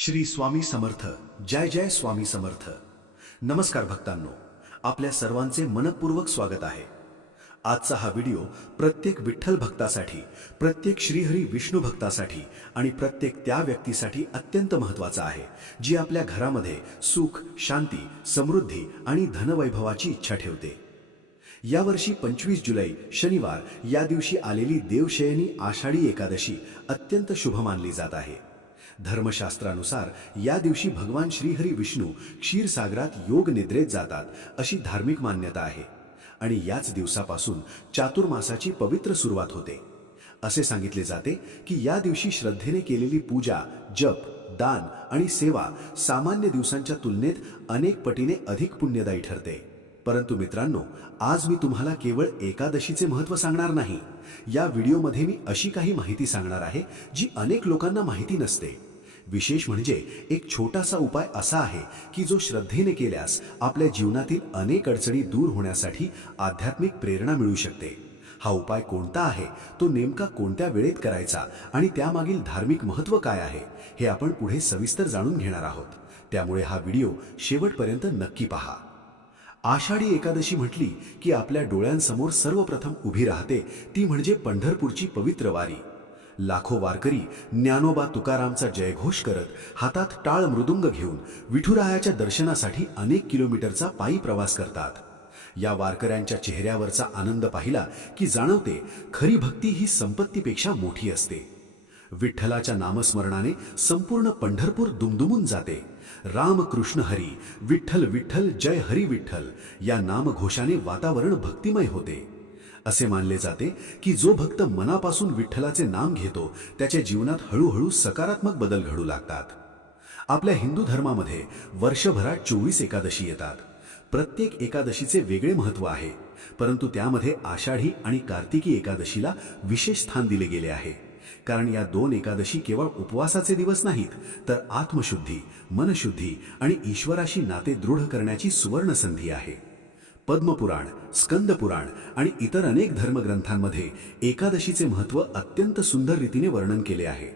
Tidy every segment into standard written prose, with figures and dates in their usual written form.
श्री स्वामी समर्थ. जय जय स्वामी समर्थ. नमस्कार भक्तांनो, आपल्या सर्वांचे मनपूर्वक स्वागत आहे. आजचा हा व्हिडिओ प्रत्येक विठ्ठल भक्तासाठी, प्रत्येक श्रीहरी विष्णू भक्तासाठी आणि प्रत्येक त्या व्यक्तीसाठी अत्यंत महत्त्वाचा आहे जी आपल्या घरामध्ये सुख, शांती, समृद्धी आणि धनवैभवाची इच्छा ठेवते. यावर्षी 25 जुलै शनिवार या दिवशी आलेली देवशयनी आषाढी एकादशी अत्यंत शुभ मानली जात आहे. धर्मशास्त्रानुसार या दिवशी भगवान श्रीहरी विष्णू क्षीरसागरात योग निद्रेत जातात अशी धार्मिक मान्यता आहे आणि याच दिवसापासून चातुर्मासाची पवित्र सुरुवात होते. असे सांगितले जाते की या दिवशी श्रद्धेने केलेली पूजा, जप, दान आणि सेवा सामान्य दिवसांच्या तुलनेत अनेक पटीने अधिक पुण्यदायी ठरते. परंतु मित्रांनो, आज मी तुम्हाला केवळ एकादशीचे महत्त्व सांगणार नाही. या व्हिडिओमध्ये मी अशी काही माहिती सांगणार आहे जी अनेक लोकांना माहिती नसते. विशेष म्हणजे एक छोटासा उपाय असा आहे की जो श्रद्धेने केल्यास आपल्या जीवनातील अनेक अडचणी दूर होण्यासाठी आध्यात्मिक प्रेरणा मिळू शकते. हा उपाय कोणता आहे, तो नेमका कोणत्या वेळेत करायचा आणि त्यामागील धार्मिक महत्त्व काय आहे हे आपण पुढे सविस्तर जाणून घेणार आहोत. त्यामुळे हा व्हिडिओ शेवटपर्यंत नक्की पहा. आषाढी एकादशी म्हटली की आपल्या डोळ्यांसमोर सर्वप्रथम उभी राहते ती म्हणजे पंढरपूरची पवित्र वारी. लाखो वारकरी ज्ञानोबा तुकारामचा जयघोष करत, हातात टाळ मृदुंग घेऊन विठुरायाच्या दर्शनासाठी अनेक किलोमीटरचा पायी प्रवास करतात. या वारकऱ्यांच्या चेहऱ्यावरचा आनंद पाहिला की जाणवते खरी भक्ती ही संपत्तीपेक्षा मोठी असते. विठ्ठलाच्या नामस्मरणाने संपूर्ण पंढरपूर दुमदुमून जाते. राम कृष्ण हरी, विठ्ठल विठ्ठल, जय हरी विठ्ठल या नामघोषाने वातावरण भक्तिमय होते. असे मानले जाते की जो भक्त मनापासून विठ्ठलाचे नाम घेतो त्याच्या जीवनात हळूहळू सकारात्मक बदल घडू लागतात. आपल्या हिंदू धर्मामध्ये वर्षभरात 24 एकादशी येतात. प्रत्येक एकादशीचे वेगळे महत्त्व आहे, परंतु त्यामध्ये आषाढी आणि कार्तिकी एकादशीला विशेष स्थान दिले गेले आहे. कारण या दोन एकादशी केवळ उपवासाचे दिवस नाहीत, तर आत्मशुद्धी, मनशुद्धी आणि ईश्वराशी नाते दृढ करण्याची सुवर्ण संधी आहे. पद्मपुराण, स्कंदपुराण आणि इतर अनेक धर्मग्रंथांमध्ये एकादशीचे महत्त्व अत्यंत सुंदर रीतीने वर्णन केले आहे.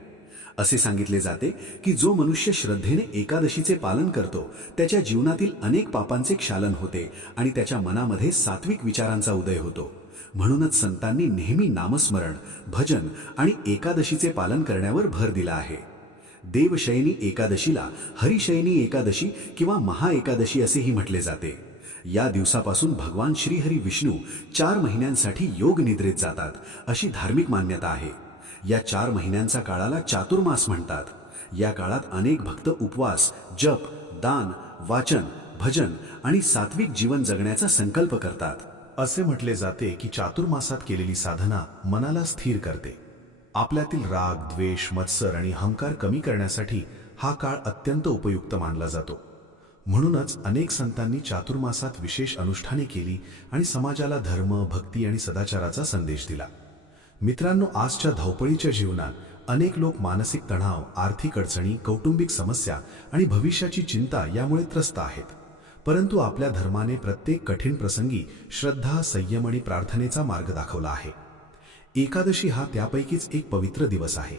असे सांगितले जाते की जो मनुष्य श्रद्धेने एकादशीचे पालन करतो त्याच्या जीवनातील अनेक पापांचे क्षालन होते आणि त्याच्या मनामध्ये सात्विक विचारांचा उदय होतो. म्हणूनच संतांनी नेहमी नामस्मरण, भजन आणि एकादशीचे पालन करण्यावर भर दिला आहे. देवशयनी एकादशीला हरिशयनी एकादशी किंवा महाएकादशी असेही म्हटले जाते. या दिवसापासून भगवान श्रीहरी विष्णू 4 महिन्यांसाठी योग निद्रेत जातात अशी धार्मिक मान्यता आहे. या 4 महिन्यांचा काळाला चातुर्मास म्हणतात. या काळात अनेक भक्त उपवास, जप, दान, वाचन, भजन आणि सात्विक जीवन जगण्याचा संकल्प करतात. असे म्हटले जाते की चातुर्मासात केलेली साधना मनाला स्थिर करते. आपल्यातील राग, द्वेष, मत्सर आणि अहंकार कमी करण्यासाठी हा काळ अत्यंत उपयुक्त मानला जातो. म्हणूनच अनेक संतांनी चातुर्मासात विशेष अनुष्ठाने केली आणि समाजाला धर्म, भक्ती आणि सदाचाराचा संदेश दिला. मित्रांनो, आजच्या धावपळीच्या जीवनात अनेक लोक मानसिक तणाव, आर्थिक अडचणी, कौटुंबिक समस्या आणि भविष्याची चिंता यामुळे त्रस्त आहेत. परंतु आपल्या धर्माने प्रत्येक कठीण प्रसंगी श्रद्धा, संयम आणि प्रार्थनेचा मार्ग दाखवला आहे. एकादशी हा त्यापैकीच एक पवित्र दिवस आहे,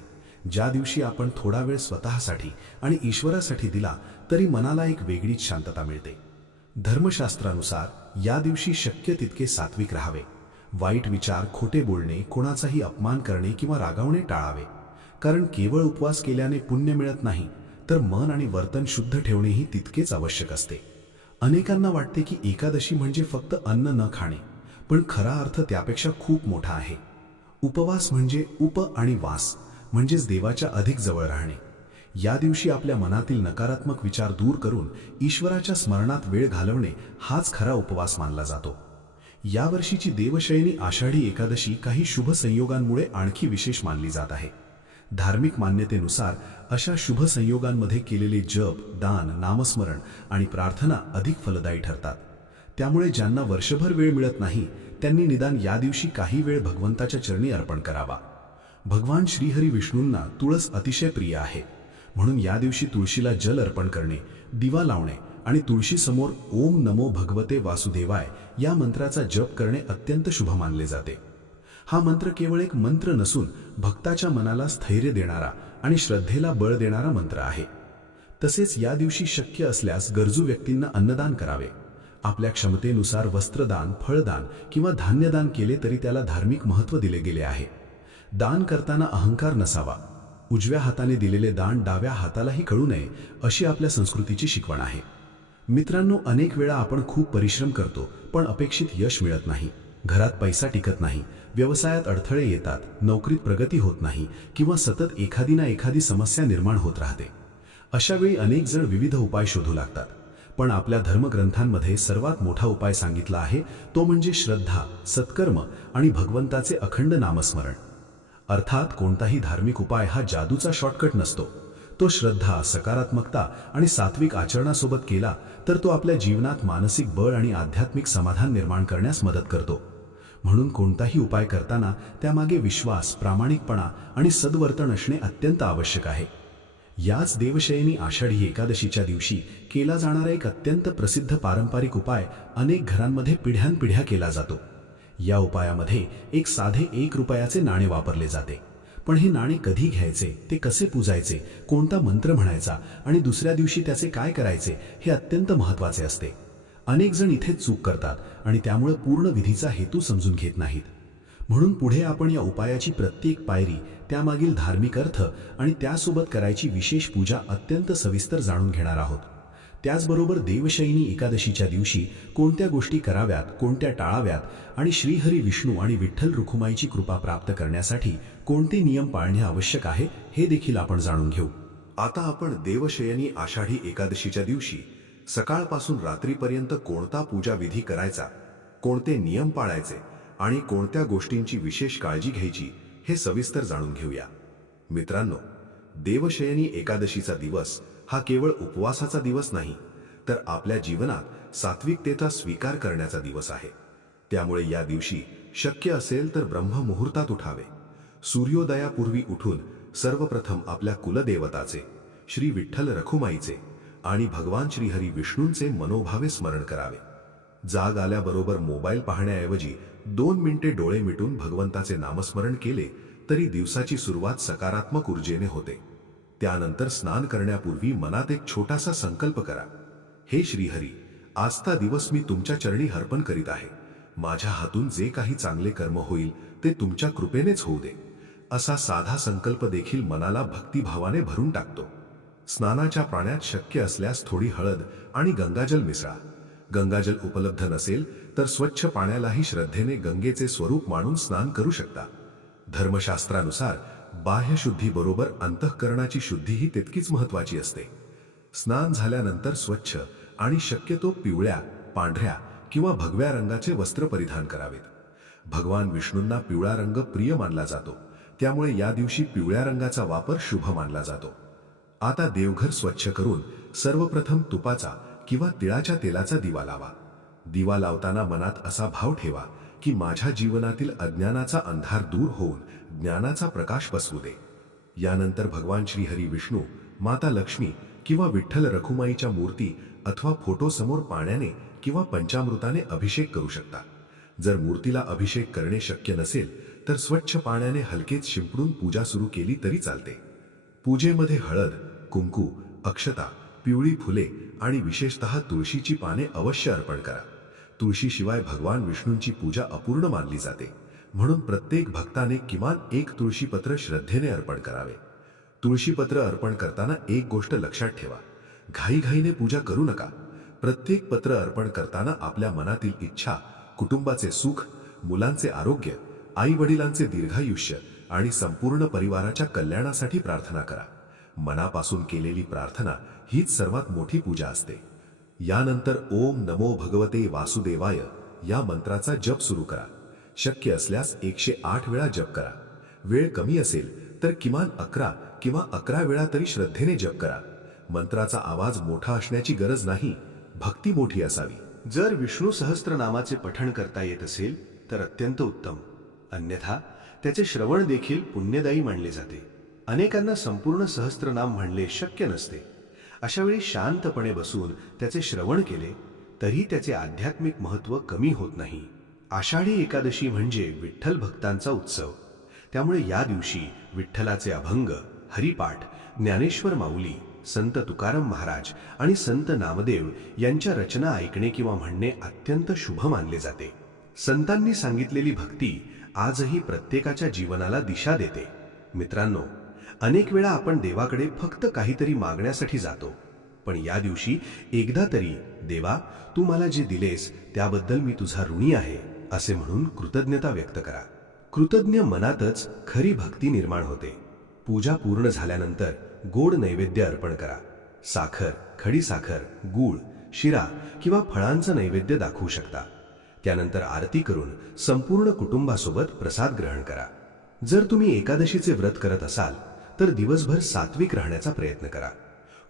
ज्या दिवशी आपण थोडा वेळ स्वतःसाठी आणि ईश्वरासाठी दिला तरी मनाला एक वेगळीच शांतता मिळते. धर्मशास्त्रानुसार या दिवशी शक्य तितके सात्विक राहावे. वाईट विचार, खोटे बोलणे, कोणाचाही अपमान करणे किंवा रागावणे टाळावे. कारण केवळ उपवास केल्याने पुण्य मिळत नाही, तर मन आणि वर्तन शुद्ध ठेवणेही तितकेच आवश्यक असते. अनेकांना वाटते की एकादशी म्हणजे फक्त अन्न न खाणे, पण खरा अर्थ त्यापेक्षा खूप मोठा आहे. उपवास म्हणजे उप आणि वास म्हणजेच देवाच्या अधिक जवळ राहणे. या दिवशी आपल्या मनातील नकारात्मक विचार दूर करून ईश्वराच्या स्मरणात वेळ घालवणे हाच खरा उपवास मानला जातो. यावर्षीची देवशयनी आषाढी एकादशी काही शुभ संयोगांमुळे आणखी विशेष मानली जात आहे. धार्मिक मान्यतेनुसार अशा शुभ संयोगांमध्ये केलेले जप, दान, नामस्मरण आणि प्रार्थना अधिक फलदायी ठरतात. त्यामुळे ज्यांना वर्षभर वेळ मिळत नाही त्यांनी निदान या दिवशी काही वेळ भगवंताच्या चरणी अर्पण करावा. भगवान श्रीहरी विष्णूंना तुळस अतिशय प्रिय आहे. म्हणून या दिवशी तुळशीला जल अर्पण करणे, दिवा लावणे आणि तुळशीसमोर ओम नमो भगवते वासुदेवाय या मंत्राचा जप करणे अत्यंत शुभ मानले जाते. हा मंत्र केवळ एक मंत्र नसून भक्ताच्या मनाला स्थैर्य देणारा आणि श्रद्धेला बळ देणारा मंत्र आहे. तसेच या दिवशी शक्य असल्यास गरजू व्यक्तींना अन्नदान करावे. आपल्या क्षमतेनुसार वस्त्रदान, फळदान किंवा धान्यदान केले तरी त्याला धार्मिक महत्त्व दिले गेले आहे. दान करताना अहंकार नसावा. उजव्या हाताने दिलेले दान डाव्या हातालाही कळू नये अशी आपल्या संस्कृतीची शिकवण आहे. मित्रांनो, अनेक वेळा आपण खूप परिश्रम करतो पण अपेक्षित यश मिळत नाही. घरात पैसा टिकत नाही, व्यवसायात अडथळे येतात, नोकरीत प्रगती होत नाही किंवा सतत एखादी ना एखादी समस्या निर्माण होत राहते. अशा वेळी अनेक जण विविध उपाय शोधू लागतात. पण आपल्या धर्मग्रंथांमध्ये सर्वात मोठा उपाय सांगितला आहे तो म्हणजे श्रद्धा, सत्कर्म आणि भगवंताचे अखंड नामस्मरण. अर्थात कोणताही धार्मिक उपाय हा जादूचा शॉर्टकट नसतो. तो श्रद्धा, सकारात्मकता आणि सात्विक आचरणासोबत केला तर तो आपल्या जीवनात मानसिक बळ आणि आध्यात्मिक समाधान निर्माण करण्यास मदत करतो. म्हणून कोणताही उपाय करताना त्यामागे विश्वास, प्रामाणिकपणा आणि सद्वर्तन असणे अत्यंत आवश्यक आहे. याच देवशयनी आषाढी एकादशीच्या दिवशी केला जाणारा एक अत्यंत प्रसिद्ध पारंपरिक उपाय अनेक घरांमध्ये पिढ्यानपिढ्या केला जातो. या उपायामध्ये एक साधे 1 रुपयाचे नाणे वापरले जाते. पण हे नाणे कधी घ्यायचे, ते कसे पूजायचे, कोणता मंत्र म्हणायचा आणि दुसऱ्या दिवशी त्याचे काय करायचे हे अत्यंत महत्त्वाचे असते. अनेक जण इथे चूक करतात आणि त्यामुळे पूर्ण विधीचा हेतू समजून घेत नाहीत. म्हणून पुढे आपण या उपायाची प्रत्येक पायरी, त्यामागील धार्मिक अर्थ आणि त्यासोबत करायची विशेष पूजा अत्यंत सविस्तर जाणून घेणार आहोत. त्याचबरोबर देवशयनी एकादशीच्या दिवशी कोणत्या गोष्टी कराव्यात, कोणत्या टाळाव्यात आणि श्रीहरी विष्णू आणि विठ्ठल रुक्माईची कृपा प्राप्त करण्यासाठी कोणते नियम पाळणे आवश्यक आहे हे देखील आपण जाणून घेऊ. आता आपण देवशयनी आषाढी एकादशीच्या दिवशी सकाळपासून रात्रीपर्यंत कोणता पूजा विधी करायचा, कोणते नियम पाळायचे आणि कोणत्या गोष्टींची विशेष काळजी घ्यायची हे सविस्तर जाणून घेऊया. मित्रांनो, देवशयनी एकादशीचा दिवस हा केवळ उपवासाचा दिवस नाही, तर आपल्या जीवनात सात्विकतेचा स्वीकार करण्याचा दिवस आहे. त्यामुळे या दिवशी शक्य असेल तर ब्रह्ममुहूर्तात उठावे. सूर्योदयापूर्वी उठून सर्वप्रथम आपल्या कुलदेवताचे, श्री विठ्ठल रखुमाईचे आणि भगवान श्रीहरी विष्णूंचे मनोभावे स्मरण करावे. जाग आल्याबरोबर मोबाईल पाहण्याऐवजी 2 मिनिटे डोळे मिटून भगवंताचे नामस्मरण केले तरी दिवसाची सुरुवात सकारात्मक ऊर्जेने होते. त्यानंतर स्नान करण्यापूर्वी मनात एक छोटासा संकल्प करा. हे श्रीहरी, आजचा दिवस मी तुमच्या चरणी अर्पण करीत आहे. माझ्या हातून जे काही चांगले कर्म होईल ते तुमच्या कृपेनेच होऊ दे. असा साधा संकल्प देखील मनाला भक्तिभावाने भरून टाकतो. स्नानाच्या पाण्यात शक्य असल्यास थोडी हळद आणि गंगाजल मिसळा. गंगाजल उपलब्ध नसेल तर स्वच्छ पाण्यालाही श्रद्धेने गंगेचे स्वरूप मानून स्नान करू शकता. धर्मशास्त्रानुसार बाह्यशुद्धीबरोबर अंतःकरणाची शुद्धीही तितकीच महत्त्वाची असते. स्नान झाल्यानंतर स्वच्छ आणि शक्यतो पिवळ्या, पांढऱ्या किंवा भगव्या रंगाचे वस्त्र परिधान करावेत. भगवान विष्णूंना पिवळा रंग प्रिय मानला जातो, त्यामुळे या दिवशी पिवळ्या रंगाचा वापर शुभ मानला जातो. आता देवघर स्वच्छ करून सर्वप्रथम तुपाचा किंवा तिळाच्या तेलाचा दिवा लावा. दिवा लावताना मनात असा भाव ठेवा की माझ्या जीवनातील अज्ञानाचा अंधार दूर होऊन ज्ञानाचा प्रकाश पसरू दे. यानंतर भगवान श्रीहरी विष्णू, माता लक्ष्मी किंवा विठ्ठल रखुमाईच्या मूर्ती अथवा फोटोसमोर पाण्याने किंवा पंचामृताने अभिषेक करू शकता. जर मूर्तीला अभिषेक करणे शक्य नसेल तर स्वच्छ पाण्याने हलकेच शिंपडून पूजा सुरू केली तरी चालते. पूजेमध्ये हळद, कुंकू, अक्षता, पिवळी फुले आणि विशेषतः तुळशीची पाने अवश्य अर्पण करा. तुळशीशिवाय भगवान विष्णूंची पूजा अपूर्ण मानली जाते. म्हणून प्रत्येक भक्ताने किमान 1 तुळशीपत्र श्रद्धेने अर्पण करावे. तुळशीपत्र अर्पण करताना एक गोष्ट लक्षात ठेवा, घाईघाईने पूजा करू नका. प्रत्येक पत्र अर्पण करताना आपल्या मनातील इच्छा, कुटुंबाचे सुख, मुलांचे आरोग्य, आई वडिलांचे दीर्घायुष्य आणि संपूर्ण परिवाराच्या कल्याणासाठी प्रार्थना करा. मनापासून केलेली प्रार्थना हीच सर्वात मोठी पूजा असते. यानंतर ओम नमो भगवते वासुदेवाय या मंत्राचा जप सुरू करा. शक्य असल्यास 108 वेळा जप करा. वेळ कमी असेल तर किमान 11 किंवा 11 वेळा तरी श्रद्धेने जप करा. मंत्राचा आवाज मोठा असण्याची गरज नाही, भक्ती मोठी असावी. जर विष्णू सहस्त्रनामाचे पठण करता येत असेल तर अत्यंत उत्तम, अन्यथा त्याचे श्रवण देखील पुण्यदायी मानले जाते. अनेकांना संपूर्ण सहस्त्रनाम म्हणणे शक्य नसते. अशावेळी शांतपणे बसून त्याचे श्रवण केले तरी त्याचे आध्यात्मिक महत्त्व कमी होत नाही. आषाढी एकादशी म्हणजे विठ्ठल भक्तांचा उत्सव. त्यामुळे या दिवशी विठ्ठलाचे अभंग, हरिपाठ, ज्ञानेश्वर माऊली, संत तुकाराम महाराज आणि संत नामदेव यांच्या रचना ऐकणे किंवा म्हणणे अत्यंत शुभ मानले जाते. संतांनी सांगितलेली भक्ती आजही प्रत्येकाच्या जीवनाला दिशा देते. मित्रांनो, अनेक वेळा आपण देवाकडे फक्त काहीतरी मागण्यासाठी जातो, पण या दिवशी एकदा तरी देवा, तू मला जे दिलेस त्याबद्दल मी तुझा ऋणी आहे असे म्हणून कृतज्ञता व्यक्त करा. कृतज्ञ मनातच खरी भक्ती निर्माण होते. पूजा पूर्ण झाल्यानंतर गोड नैवेद्य अर्पण करा. साखर, खडीसाखर, गूळ, शिरा किंवा फळांचं नैवेद्य दाखवू शकता. त्यानंतर आरती करून संपूर्ण कुटुंबासोबत प्रसाद ग्रहण करा. जर तुम्ही एकादशीचे व्रत करत असाल तर दिवसभर सात्विक राहण्याचा प्रयत्न करा.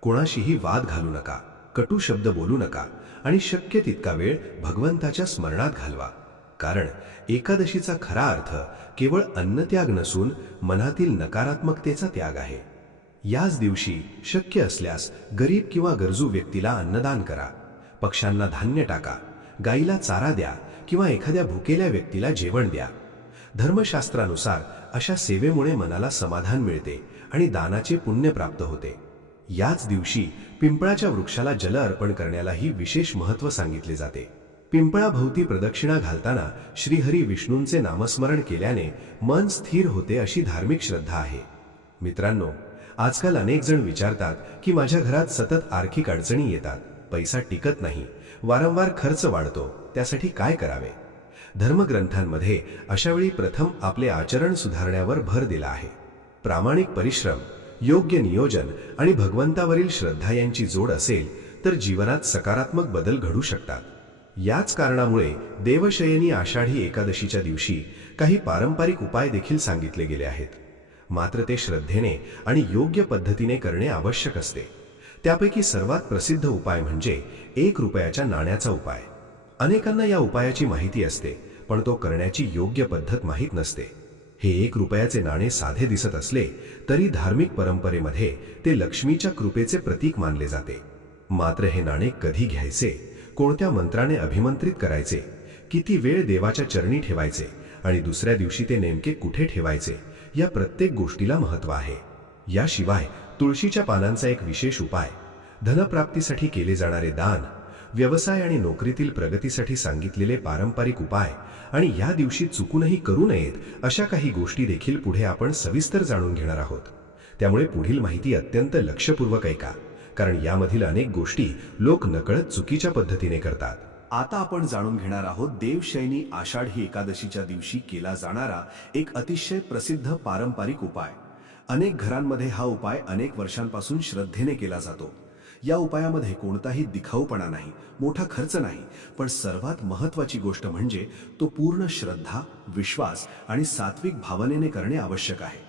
कोणाशीही वाद घालू नका, कटू शब्द बोलू नका आणि शक्य तितका वेळ भगवंताच्या स्मरणात घालवा. कारण एकादशीचा खरा अर्थ केवळ अन्नत्याग नसून मनातील नकारात्मकतेचा त्याग आहे. याच दिवशी शक्य असल्यास गरीब किंवा गरजू व्यक्तीला अन्नदान करा. पक्ष्यांना धान्य टाका, गाईला चारा द्या किंवा एखाद्या भुकेल्या व्यक्तीला जेवण द्या. धर्मशास्त्रानुसार अशा सेवेमुळे मनाला समाधान मिळते आणि दानाचे पुण्य प्राप्त होते. याच दिवशी पिंपळाच्या वृक्षाला जल अर्पण करण्यालाही विशेष महत्त्व सांगितले जाते. पिंपळाभोवती प्रदक्षिणा घालताना श्रीहरी विष्णूंचे नामस्मरण केल्याने मन स्थिर होते अशी धार्मिक श्रद्धा आहे. मित्रांनो, आजकाल अनेक जण विचारतात की माझ्या घरात सतत आर्थिक अडचणी येतात, पैसा टिकत नाही, वारंवार खर्च वाढतो, त्यासाठी काय करावे? धर्मग्रंथांमध्ये अशावेळी प्रथम आपले आचरण सुधारण्यावर भर दिला आहे. प्रामाणिक परिश्रम, योग्य नियोजन आणि भगवंतावरील श्रद्धा यांची जोड असेल तर जीवनात सकारात्मक बदल घडू शकतात. याच कारणामुळे देवशयनी आषाढी एकादशीच्या दिवशी काही पारंपरिक उपाय देखील सांगितले गेले आहेत. मात्र ते श्रद्धेने आणि योग्य पद्धतीने करणे आवश्यक असते. त्यापैकी सर्वात प्रसिद्ध उपाय म्हणजे 1 रुपयाच्या नाण्याचा उपाय. अनेकांना या उपायाची माहिती असते, पण तो करण्याची योग्य पद्धत माहीत नसते. हे 1 रुपयाचे नाणे साधे दिसत असले तरी धार्मिक परंपरेमध्ये ते लक्ष्मीच्या कृपेचे प्रतीक मानले जाते. मात्र हे नाणे कधी घ्यायचे, कोणत्या मंत्राने अभिमंत्रित करायचे, किती वेळ देवाच्या चरणी ठेवायचे आणि दुसऱ्या दिवशी ते नेमके कुठे ठेवायचे, या प्रत्येक गोष्टीला महत्त्व आहे. याशिवाय तुळशीच्या पानांचा एक विशेष उपाय, धनप्राप्तीसाठी केले जाणारे दान, व्यवसाय आणि नोकरीतील प्रगतीसाठी सांगितलेले पारंपरिक उपाय आणि या दिवशी चुकूनही करू नयेत अशा काही गोष्टी देखील पुढे आपण सविस्तर जाणून घेणार आहोत. त्यामुळे पुढील माहिती अत्यंत लक्षपूर्वक ऐका, कारण यामधील अनेक गोष्टी लोक नकळत चुकीच्या पद्धतीने करतात. आता आपण जाणून घेणार आहोत देवशयनी आषाढी एकादशीच्या दिवशी केला जाणारा एक अतिशय प्रसिद्ध पारंपरिक उपाय. अनेक घरांमध्ये हा उपाय अनेक वर्षांपासून श्रद्धेने केला जातो. या उपायामध्ये कोणताही दिखाऊपणा नाही, मोठा खर्च नाही, पण सर्वात महत्त्वाची गोष्ट म्हणजे तो पूर्ण श्रद्धा, विश्वास आणि सात्विक भावनेने करणे आवश्यक आहे.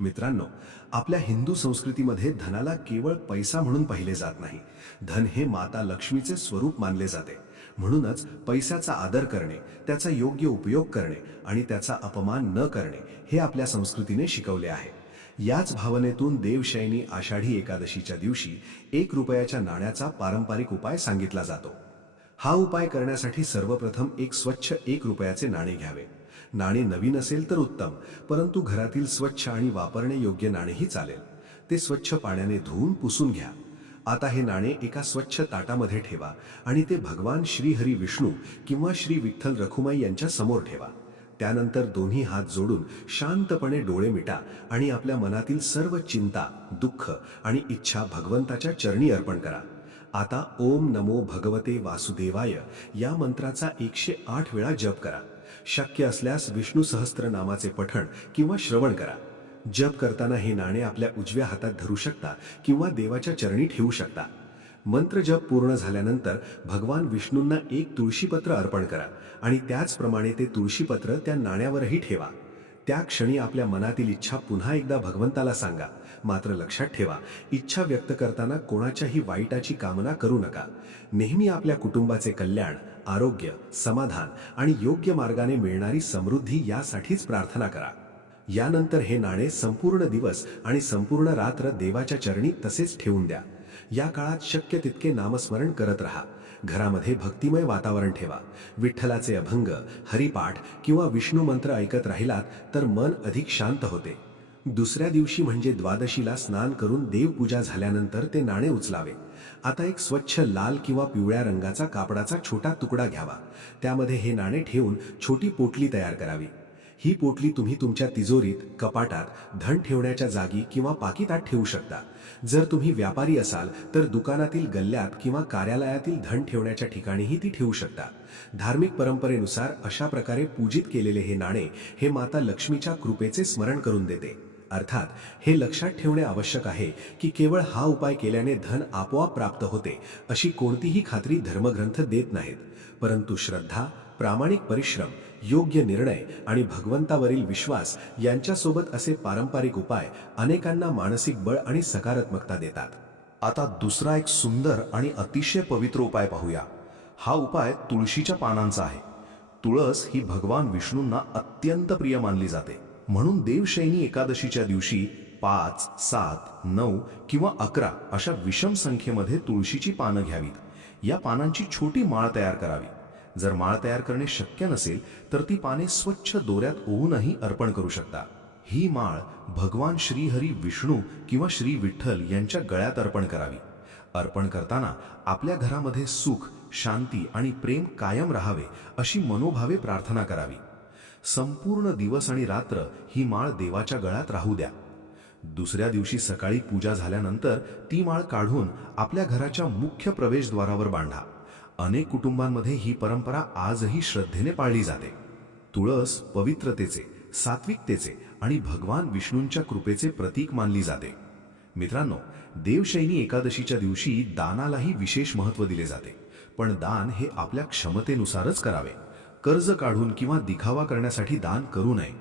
मित्रांनो, आपल्या हिंदू संस्कृतीमध्ये धनाला केवळ पैसा म्हणून पाहिले जात नाही. धन हे माता लक्ष्मीचे स्वरूप मानले जाते. म्हणूनच पैशाचा आदर करणे, त्याचा योग्य उपयोग करणे आणि त्याचा अपमान न करणे हे आपल्या संस्कृतीने शिकवले आहे. याच भावनेतून देवशयनी आषाढी एकादशीच्या दिवशी 1 रुपयाच्या नाण्याचा पारंपरिक उपाय सांगितला जातो. हा उपाय करण्यासाठी सर्वप्रथम एक स्वच्छ 1 रुपयाचे नाणे घ्यावे. नाणे नवीन असेल तर उत्तम, परंतु घरातील स्वच्छ आणि वापरणे योग्य नाणेही चालेल. ते स्वच्छ पाण्याने धुवून पुसून घ्या. आता हे नाणे एका स्वच्छ ताटामध्ये ठेवा आणि ते भगवान श्री हरी विष्णू किंवा श्री विठ्ठल रखुमाई यांच्या समोर ठेवा. त्यानंतर दोन्ही हात जोडून शांतपणे डोळे मिटा आणि आपल्या मनातील सर्व चिंता, दुःख आणि इच्छा भगवंताच्या चरणी अर्पण करा. आता ओम नमो भगवते वासुदेवाय या मंत्राचा 108 वेळा जप करा. शक्य असल्यास विष्णू सहस्त्रनामाचे पठण किंवा श्रवण करा. जप करताना हे नाणे आपल्या उजव्या हातात धरू शकता किंवा देवाच्या चरणी ठेवू शकता. मंत्र जप पूर्ण झाल्यानंतर भगवान विष्णूंना 1 तुळशीपत्र अर्पण करा आणि त्याचप्रमाणे ते तुळशीपत्र त्या नाण्यावरही ठेवा. त्या क्षणी आपल्या मनातील इच्छा पुन्हा एकदा भगवंताला सांगा. मात्र लक्षात ठेवा, इच्छा व्यक्त करताना कोणाच्याही वाईटाची कामना करू नका. नेहमी आपल्या कुटुंबाचे कल्याण, आरोग्य, समाधान आणि योग्य मार्गाने मिळणारी समृद्धी यासाठीच प्रार्थना करा. यानंतर हे नाणे संपूर्ण दिवस आणि संपूर्ण रात्र देवाच्या चरणी तसेच ठेवून द्या. या काळात शक्य तितके नामस्मरण करत राहा. घरामध्ये भक्तिमय वातावरण ठेवा. विठ्ठलाचे अभंग, हरिपाठ किंवा विष्णू मंत्र ऐकत राहिलात तर मन अधिक शांत होते. दुसऱ्या दिवशी म्हणजे द्वादशीला स्नान करून देवपूजा झाल्यानंतर ते नाणे उचलावे. आता एक स्वच्छ लाल किंवा पिवळ्या रंगाचा कापडाचा छोटा तुकडा घ्यावा. त्यामध्ये हे नाणे ठेवून छोटी पोटली तयार करावी. ही पोटली तुम्ही तुमच्या तिजोरीत, कपाटात, धन ठेवण्याच्या जागी किंवा पाकिटात ठेवू शकता. जर तुम्ही व्यापारी असाल तर दुकानातील गल्ल्यात किंवा कार्यालयातील धन ठेवण्याच्या ठिकाणीही ती ठेवू शकता. धार्मिक परंपरेनुसार अशा प्रकारे पूजित केलेले हे नाणे हे माता लक्ष्मीच्या कृपेचे स्मरण करून देते. अर्थात हे लक्षात ठेवणे आवश्यक आहे की केवळ हा उपाय केल्याने धन आपोआप प्राप्त होते अशी कोणतीही खात्री धर्मग्रंथ देत नाहीत. परंतु श्रद्धा, प्रामाणिक परिश्रम, योग्य निर्णय आणि भगवंतावरील विश्वास यांच्यासोबत असे पारंपरिक उपाय अनेकांना मानसिक बळ आणि सकारात्मकता देतात. आता दुसरा एक सुंदर आणि अतिशय पवित्र उपाय पाहूया. हा उपाय तुळशीच्या पानांचा आहे. तुळस ही भगवान विष्णूंना अत्यंत प्रिय मानली जाते. म्हणून देवशयनी एकादशीच्या दिवशी 5, 7, 9 किंवा 11 अशा विषम संख्येमध्ये तुळशीची पानं घ्यावीत. या पानांची छोटी माळ तयार करावी. जर माळ तयार करणे शक्य नसेल तर ती पाने स्वच्छ दोऱ्यात ओवूनही अर्पण करू शकता. ही माळ भगवान श्रीहरी विष्णू किंवा श्री विठ्ठल यांच्या गळ्यात अर्पण करावी. अर्पण करताना आपल्या घरामध्ये सुख, शांती आणि प्रेम कायम राहावे अशी मनोभावे प्रार्थना करावी. संपूर्ण दिवस आणि रात्र ही माळ देवाच्या गळ्यात राहू द्या. दुसऱ्या दिवशी सकाळी पूजा झाल्यानंतर ती माळ काढून आपल्या घराच्या मुख्य प्रवेशद्वारावर बांधा. अनेक कुटुंबांमध्ये ही परंपरा आजही श्रद्धेने पाळली जाते. तुळस पवित्रतेचे, सात्विकतेचे आणि भगवान विष्णूंच्या कृपेचे प्रतीक मानली जाते. मित्रांनो, देवशयनी एकादशीच्या दिवशी दानालाही विशेष महत्त्व दिले जाते. पण दान हे आपल्या क्षमतेनुसारच करावे. कर्ज काढून किंवा दिखावा करण्यासाठी दान करू नये.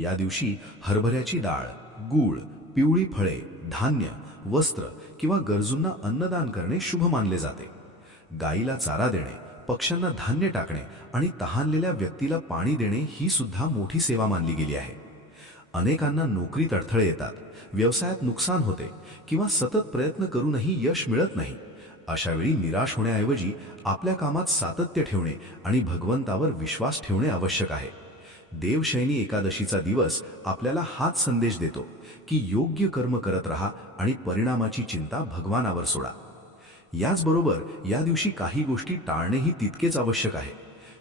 या दिवशी हरभऱ्याची डाळ, गूळ, पिवळी फळे, धान्य, वस्त्र किंवा गरजूंना अन्नदान करणे शुभ मानले जाते. गाईला चारा देणे, पक्ष्यांना धान्य टाकणे आणि तहानलेल्या व्यक्तीला पाणी देणे ही सुद्धा मोठी सेवा मानली गेली आहे. अनेकांना नोकरीत अडथळे येतात, व्यवसायात नुकसान होते किंवा सतत प्रयत्न करूनही यश मिळत नाही. अशावेळी निराश होण्याऐवजी आपल्या कामात सातत्य ठेवणे आणि भगवंतावर विश्वास ठेवणे आवश्यक आहे. देवशयनी एकादशीचा दिवस आपल्याला हाच संदेश देतो की योग्य कर्म करत राहा आणि परिणामाची चिंता भगवानावर सोडा. याचबरोबर या दिवशी काही गोष्टी टाळणेही तितकेच आवश्यक आहे.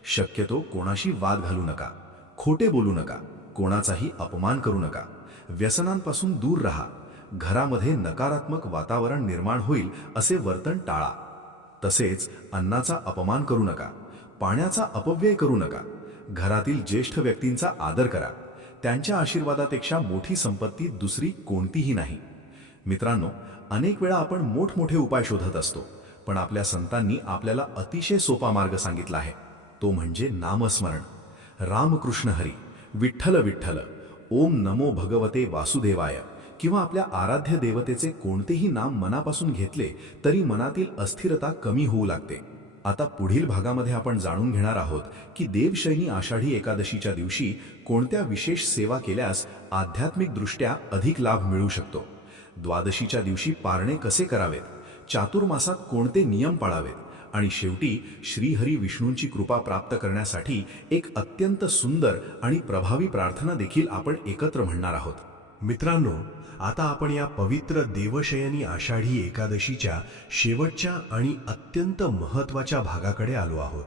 शक्यतो कोणाशी वाद घालू नका, खोटे बोलू नका, कोणाचाही अपमान करू नका, व्यसनांपासून दूर राहा. घरामध्ये नकारात्मक वातावरण निर्माण होईल असे वर्तन टाळा. तसेच अन्नाचा अपमान करू नका, पाण्याचा अपव्यय करू नका. घरातील ज्येष्ठ व्यक्तींचा आदर करा. त्यांच्या आशीर्वादापेक्षा मोठी संपत्ती दुसरी कोणतीही नाही. मित्रांनो, अनेक वेळा आपण मोठमोठे उपाय शोधत असतो, पण आपल्या संतांनी आपल्याला अतिशय सोपा मार्ग सांगितला आहे. तो म्हणजे नामस्मरण. रामकृष्ण हरी, विठ्ठल विठ्ठल, ओम नमो भगवते वासुदेवाय किंवा आपल्या आराध्य देवतेचे कोणतेही नाम मनापासून घेतले तरी मनातील अस्थिरता कमी होऊ लागते. आता पुढील भागामध्ये आपण जाणून घेणार आहोत की देवशयनी आषाढी एकादशीच्या दिवशी कोणत्या विशेष सेवा केल्यास आध्यात्मिकदृष्ट्या अधिक लाभ मिळू शकतो. द्वादशीच्या दिवशी पारणे कसे करावेत, चातुर्मासात कोणते नियम पाळावेत आणि शेवटी श्रीहरी विष्णूंची कृपा प्राप्त करण्यासाठी एक अत्यंत सुंदर आणि प्रभावी प्रार्थना देखील आपण एकत्र म्हणणार आहोत. मित्रांनो, आता आपण या पवित्र देवशयनी आषाढी एकादशीच्या शेवटच्या आणि अत्यंत महत्त्वाच्या भागाकडे आलो आहोत.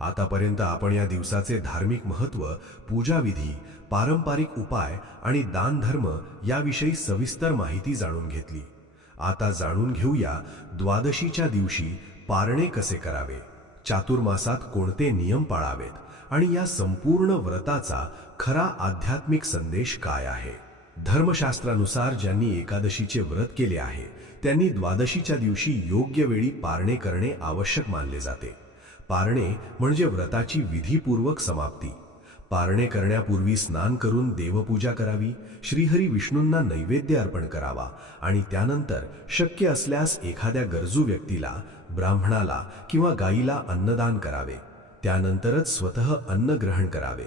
आतापर्यंत आपण या दिवसाचे धार्मिक महत्त्व, पूजाविधी, पारंपरिक उपाय आणि दानधर्म याविषयी सविस्तर माहिती जाणून घेतली. आता जाणून घेऊया द्वादशीच्या दिवशी पारणे कसे करावे, चातुर्मासात कोणते नियम पाळावेत आणि या संपूर्ण व्रताचा खरा आध्यात्मिक संदेश काय आहे. धर्मशास्त्रानुसार ज्यांनी एकादशीचे व्रत केले आहे त्यांनी द्वादशीच्या दिवशी योग्य वेळी पारणे करणे आवश्यक मानले जाते. पारणे म्हणजे व्रताची विधीपूर्वक समाप्ती. पारणे करण्यापूर्वी स्नान करून देवपूजा करावी, श्रीहरी विष्णूंना नैवेद्य अर्पण करावा आणि त्यानंतर शक्य असल्यास एखाद्या गरजू व्यक्तीला, ब्राह्मणाला किंवा गायीला अन्नदान करावे. त्यानंतरच स्वतः अन्न ग्रहण करावे.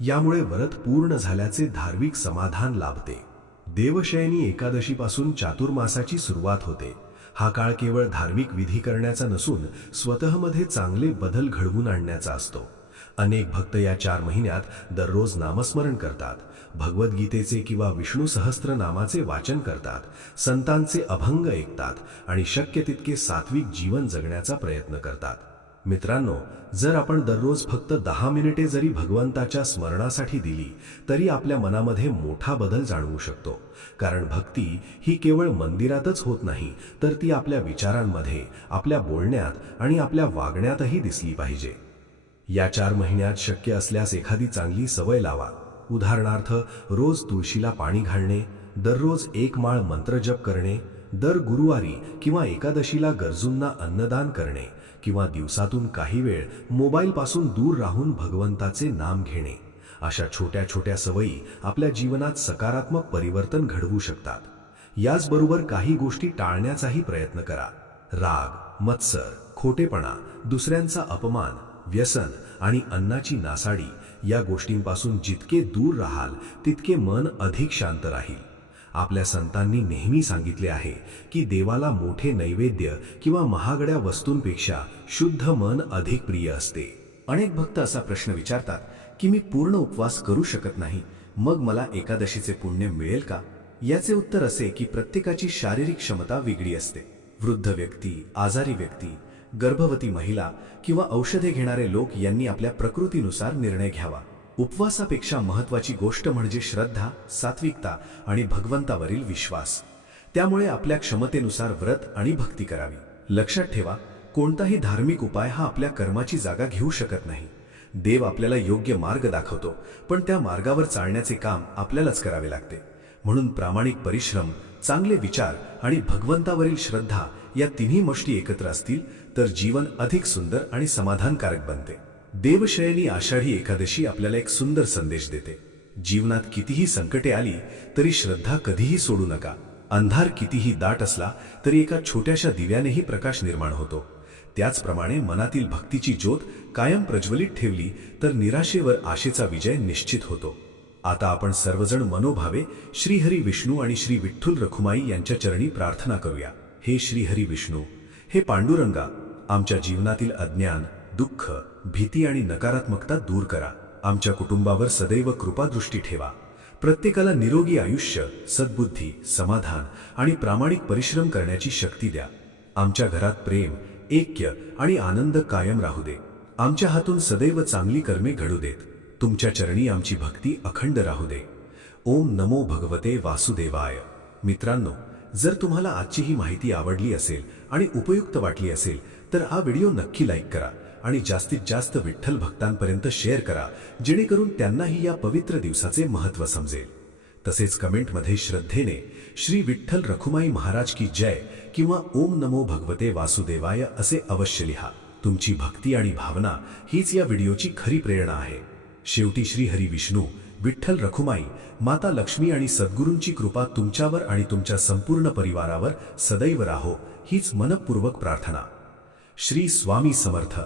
यामुळे व्रत पूर्ण झाल्याचे धार्मिक समाधान लाभते. देवशयनी एकादशीपासून चातुर्मासाची सुरुवात होते. हा काळ केवळ धार्मिक विधी करण्याचा नसून स्वतःमध्ये चांगले बदल घडवून आणण्याचा असतो. अनेक भक्त या 4 महिन्यात दररोज नामस्मरण करतात, भगवद्गीतेचे किंवा विष्णू सहस्त्रनामाचे वाचन करतात, संतांचे अभंग ऐकतात आणि शक्य तितके सात्विक जीवन जगण्याचा प्रयत्न करतात. मित्रांनो, जर आपण दररोज फक्त 10 मिनिटे जरी भगवंताच्या स्मरणासाठी दिली तरी आपल्या मनामध्ये मोठा बदल जाणवू शकतो. कारण भक्ती ही केवळ मंदिरातच होत नाही, तर ती आपल्या विचारांमध्ये, आपल्या बोलण्यात आणि आपल्या वागण्यातही दिसली पाहिजे. या 4 महिन्यात शक्य असल्यास एखादी चांगली सवय लावा. उदाहरणार्थ, रोज तुळशीला पाणी घालणे, दररोज 1 माळ मंत्रजप करणे, दर गुरुवारी किंवा एकादशीला गरजूंना अन्नदान करणे किंवा दिवसातून काही वेळ मोबाईलपासून दूर राहून भगवंताचे नाम घेणे. अशा छोट्या छोट्या सवयी आपल्या जीवनात सकारात्मक परिवर्तन घडवू शकतात. याचबरोबर काही गोष्टी टाळण्याचाही प्रयत्न करा. राग, मत्सर, खोटेपणा, दुसऱ्यांचा अपमान, व्यसन आणि अन्नाची नासाडी या गोष्टींपासून जितके दूर राहाल तितके मन अधिक शांत राहील. आपल्या संतांनी नेहमी सांगितले आहे की देवाला मोठे नैवेद्य किंवा महागड्या वस्तूंपेक्षा शुद्ध मन अधिक प्रिय असते. अनेक भक्त असा प्रश्न विचारतात की मी पूर्ण उपवास करू शकत नाही, मग मला एकादशीचे पुण्य मिळेल का? याचे उत्तर असे की प्रत्येकाची शारीरिक क्षमता वेगळी असते. वृद्ध व्यक्ती, आजारी व्यक्ती, गर्भवती महिला किंवा औषधे घेणारे लोक यांनी आपल्या प्रकृतीनुसार निर्णय घ्यावा. उपवासापेक्षा महत्त्वाची गोष्ट म्हणजे श्रद्धा, सात्विकता आणि भगवंतावरील विश्वास. त्यामुळे आपल्या क्षमतेनुसार व्रत आणि भक्ती करावी. लक्षात ठेवा, कोणताही धार्मिक उपाय हा आपल्या कर्माची जागा घेऊ शकत नाही. देव आपल्याला योग्य मार्ग दाखवतो, पण त्या मार्गावर चालण्याचे काम आपल्यालाच करावे लागते. म्हणून प्रामाणिक परिश्रम, चांगले विचार आणि भगवंतावरील श्रद्धा या तिन्ही गोष्टी एकत्र असतील तर जीवन अधिक सुंदर आणि समाधानकारक बनते. देवशयनी आषाढी एकादशी आपल्याला एक सुंदर संदेश देते. जीवनात कितीही संकटे आली तरी श्रद्धा कधीही सोडू नका. अंधार कितीही दाट असला तरी एका छोट्याशा दिव्यानेही प्रकाश निर्माण होतो. त्याचप्रमाणे मनातील भक्तीची ज्योत कायम प्रज्वलित ठेवली तर निराशेवर आशेचा विजय निश्चित होतो. आता आपण सर्वजण मनोभावे श्रीहरी विष्णू आणि श्री विठ्ठल रखुमाई यांच्या चरणी प्रार्थना करूया. हे श्रीहरी विष्णू, हे पांडुरंगा, आमच्या जीवनातील अज्ञान, दुःख, भीती आणि नकारात्मकता दूर करा. आमच्या कुटुंबावर सदैव कृपादृष्टी ठेवा. प्रत्येकाला निरोगी आयुष्य, सद्बुद्धी, समाधान आणि प्रामाणिक परिश्रम करण्याची शक्ती द्या. आमच्या घरात प्रेम, ऐक्य आणि आनंद कायम राहू दे. आमच्या हातून सदैव चांगली कर्मे घडू देत. तुमच्या चरणी आमची भक्ती अखंड राहू दे. ओम नमो भगवते वासुदेवाय. मित्रांनो, जर तुम्हाला आजची ही माहिती आवडली असेल आणि उपयुक्त वाटली असेल तर हा व्हिडिओ नक्की लाईक करा आणि जास्तीत जास्त विठ्ठल भक्तांपर्यंत शेअर करा, जेणेकरून त्यांनाही या पवित्र दिवसाचे महत्त्व समजेल. तसेच कमेंटमध्ये श्रद्धेने श्री विठ्ठल रखुमाई महाराज की जय किंवा ओम नमो भगवते वासुदेवाय असे अवश्य लिहा. तुमची भक्ती आणि भावना हीच या व्हिडिओची खरी प्रेरणा आहे. शेवटी श्री हरी विष्णू, विठ्ठल रखुमाई, माता लक्ष्मी आणि सद्गुरूंची कृपा तुमच्यावर आणि तुमच्या संपूर्ण परिवारावर सदैव राहो, हीच मनपूर्वक प्रार्थना. श्री स्वामी समर्थ.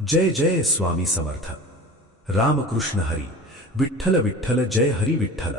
जय जय स्वामी समर्थ. रामकृष्ण हरी. विठ्ठल विठ्ठल. जय हरी विठ्ठल.